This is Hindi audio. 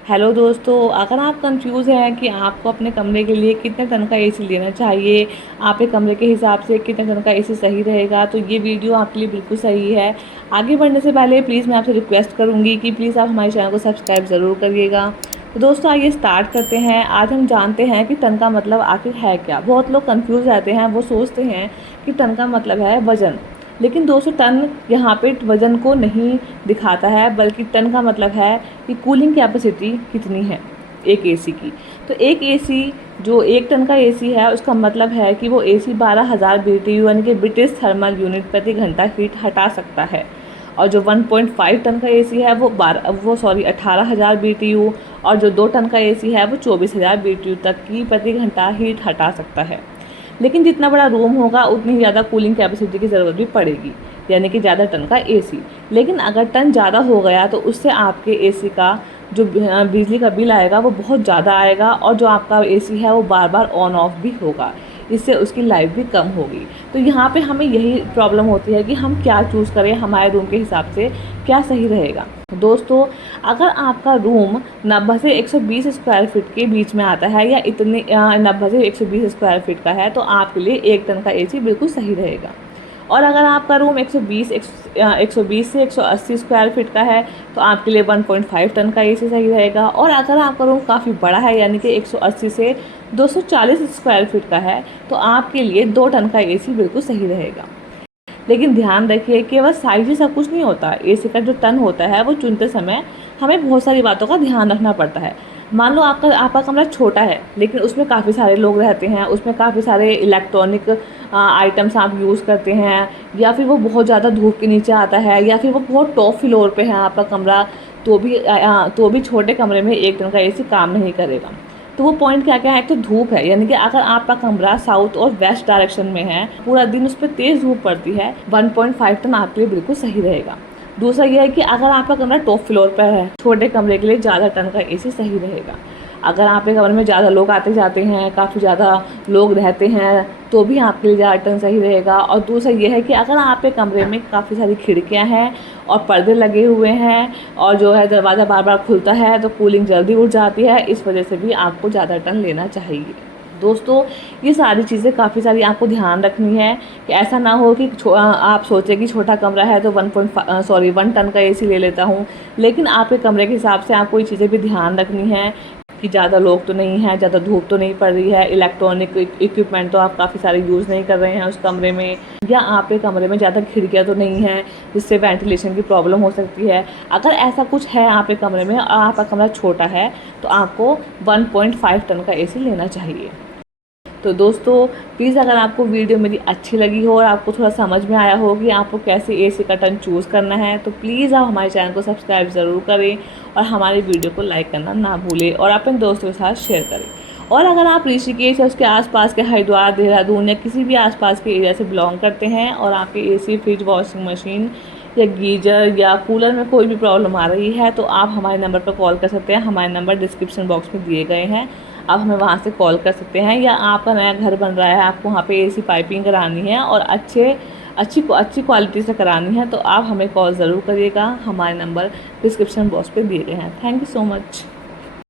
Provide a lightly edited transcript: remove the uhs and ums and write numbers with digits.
हेलो दोस्तों, अगर आप कंफ्यूज हैं कि आपको अपने कमरे के लिए कितने टन का एसी लेना चाहिए, आपके कमरे के हिसाब से कितने टन का एसी सही रहेगा, तो ये वीडियो आपके लिए बिल्कुल सही है। आगे बढ़ने से पहले प्लीज़ मैं आपसे रिक्वेस्ट करूंगी कि प्लीज़ आप हमारे चैनल को सब्सक्राइब ज़रूर करिएगा। तो दोस्तों आइए स्टार्ट करते हैं। आज हम जानते हैं कि टन का मतलब आखिर है क्या। बहुत लोग कन्फ्यूज़ रहते हैं, वो सोचते हैं कि टन का मतलब है वज़न, लेकिन दोस्तों टन यहाँ पे वज़न को नहीं दिखाता है, बल्कि टन का मतलब है कि कूलिंग कैपेसिटी कितनी है एक एसी की। तो एक एसी जो 1 टन का एसी है, उसका मतलब है कि वो एसी 12,000 BTU यानी कि ब्रिटिश थर्मल यूनिट प्रति घंटा हीट हटा सकता है। और जो 1.5 टन का एसी है वो 18,000 BTU, और जो 2 टन का एसी है वो 24,000 BTU तक की प्रति घंटा हीट हटा सकता है। लेकिन जितना बड़ा रूम होगा उतनी ज़्यादा कूलिंग कैपेसिटी की ज़रूरत भी पड़ेगी, यानी कि ज़्यादा टन का एसी। लेकिन अगर टन ज़्यादा हो गया तो उससे आपके एसी का जो बिजली का बिल आएगा वो बहुत ज़्यादा आएगा, और जो आपका एसी है वो बार बार ऑन ऑफ भी होगा, इससे उसकी लाइफ भी कम होगी। तो यहाँ पे हमें यही प्रॉब्लम होती है कि हम क्या चूज़ करें, हमारे रूम के हिसाब से क्या सही रहेगा। दोस्तों अगर आपका रूम 90 से 120 स्क्वायर फीट के बीच में आता है, या इतने 90 से 120 स्क्वायर फीट का है, तो आपके लिए 1 टन का एसी बिल्कुल सही रहेगा। और अगर आपका रूम 120 से 180 स्क्वायर फीट का है, तो आपके लिए 1.5 टन का एसी सही रहेगा। और अगर आपका रूम काफ़ी बड़ा है, यानी कि 180 से 240 स्क्वायर फीट का है, तो आपके लिए 2 टन का एसी बिल्कुल सही रहेगा। लेकिन ध्यान रखिए, केवल साइज ही सब कुछ नहीं होता। एसी का जो टन होता है वो चुनते समय हमें बहुत सारी बातों का ध्यान रखना पड़ता है। मान लो आपका कमरा छोटा है, लेकिन उसमें काफ़ी सारे लोग रहते हैं, उसमें काफ़ी सारे इलेक्ट्रॉनिक आइटम्स आप यूज़ करते हैं, या फिर वो बहुत ज़्यादा धूप के नीचे आता है, या फिर वो बहुत टॉप फ्लोर पे है आपका कमरा, तो भी छोटे कमरे में 1 टन का एसी काम नहीं करेगा। तो वो पॉइंट क्या क्या है? एक तो धूप है, यानी कि अगर आपका कमरा साउथ और वेस्ट डायरेक्शन में है, पूरा दिन उस पर तेज़ धूप पड़ती है, 1.5 टन आपके लिए बिल्कुल सही रहेगा। दूसरा ये है कि अगर आपका कमरा टॉप फ्लोर पर है, छोटे कमरे के लिए ज़्यादा टन का एसी सही रहेगा। अगर आपके कमरे में ज़्यादा लोग आते जाते हैं, काफ़ी ज़्यादा लोग रहते हैं, तो भी आपके लिए ज़्यादा टन सही रहेगा। और दूसरा ये है कि अगर आपके कमरे में काफ़ी सारी खिड़कियां हैं और पर्दे लगे हुए हैं, और जो है दरवाज़ा बार बार खुलता है, तो कूलिंग जल्दी उठ जाती है, इस वजह से भी आपको ज़्यादा टन लेना चाहिए। दोस्तों ये सारी चीज़ें काफ़ी सारी आपको ध्यान रखनी है, कि ऐसा ना हो कि आप सोचें कि छोटा कमरा है तो 1 टन का एसी ले लेता हूँ, लेकिन आपके कमरे के हिसाब से आपको ये चीज़ें भी ध्यान रखनी है कि ज़्यादा लोग तो नहीं हैं, ज़्यादा धूप तो नहीं पड़ रही है, इलेक्ट्रॉनिक इक्विपमेंट तो आप काफ़ी सारे यूज़ नहीं कर रहे हैं उस कमरे में, या आपके कमरे में ज़्यादा खिड़कियाँ तो नहीं हैं जिससे वेंटिलेशन की प्रॉब्लम हो सकती है। अगर ऐसा कुछ है आपके कमरे में और आपका कमरा छोटा है, तो आपको 1.5 टन का एसी लेना चाहिए। तो दोस्तों प्लीज़ अगर आपको वीडियो मेरी अच्छी लगी हो और आपको थोड़ा समझ में आया हो कि आपको कैसे एसी का टन चूज़ करना है, तो प्लीज़ आप हमारे चैनल को सब्सक्राइब ज़रूर करें, और हमारी वीडियो को लाइक करना ना भूलें, और अपने दोस्तों के साथ शेयर करें। और अगर आप ऋषिकेश या उसके आसपास के हरिद्वार, देहरादून या किसी भी आसपास के एरिया से बिलोंग करते हैं, और आपके एसी, फ्रिज, वॉशिंग मशीन या गीजर या कूलर में कोई भी प्रॉब्लम आ रही है, तो आप हमारे नंबर पर कॉल कर सकते हैं। हमारे नंबर डिस्क्रिप्शन बॉक्स में दिए गए हैं, आप हमें वहाँ से कॉल कर सकते हैं। या आपका नया घर बन रहा है, आपको वहाँ पे एसी पाइपिंग करानी है और अच्छी क्वालिटी से करानी है, तो आप हमें कॉल ज़रूर करिएगा। हमारे नंबर डिस्क्रिप्शन बॉक्स पे दिए गए हैं। Thank you so much.